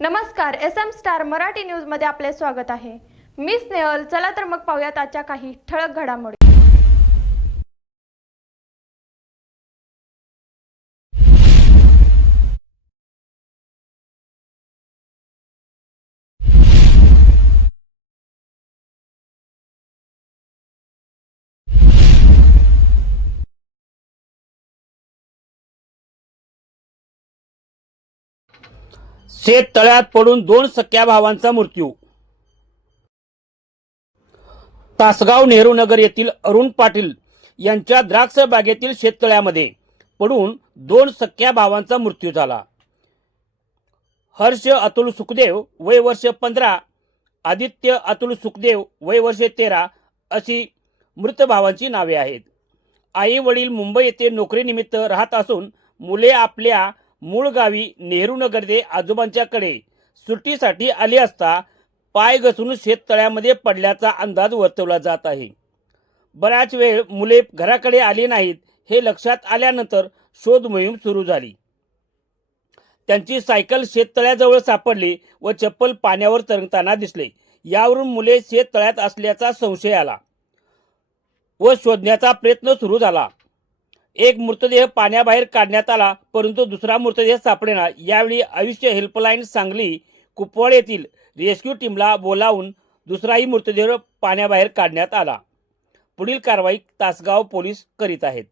नमस्कार S M star Marathi न्यूजमध्ये आपले स्वागत आहे. मी स्नेहल चला तर मग पाहूयात आजच्या काही ठळक घडामोडी. शेत तळ्यात पडून दोन सख्या भावांचा मृत्यू. तासगाव नेहरू नगर येथील अरुण पाटील यांच्या द्राक्ष बागेतील शेततळ्यामध्ये पडून दोन सख्या भावांचा मृत्यू झाला. हर्ष अतुल सुखदेव वय वर्ष पंधरा आदित्य अतुल सुखदेव वय वर्ष तेरा अशी मृत भावांची नावे आहेत. आई वडील मुंबई येथे नोकरीनिमित्त राहत असून मुले आपल्या मूळ गावी नेहरू नगर आजोबांच्याकडे सुट्टीसाठी आली असता पाय घसरून शेततळ्यामध्ये पडल्याचा अंदाज वर्तवला जात आहे. बराच वेळ मुले घराकडे आली नाहीत हे लक्षात आल्यानंतर शोध मोहीम सुरू झाली. त्यांची सायकल शेततळ्याजवळ सापडली व चप्पल पाण्यावर तरंगताना दिसले. यावरून मुले शेततळ्यात असल्याचा संशय आला व शोधण्याचा प्रयत्न सुरू झाला. एक मृतदेह पाण्याबाहेर काढण्यात आला परंतु दुसरा मृतदेह सापडेना. यावेळी आयुष्य हेल्पलाईन सांगली कुपवाड येथील रेस्क्यू टीमला बोलावून दुसराही मृतदेह पाण्याबाहेर काढण्यात आला. पुढील कारवाई तासगाव पोलीस करीत आहेत.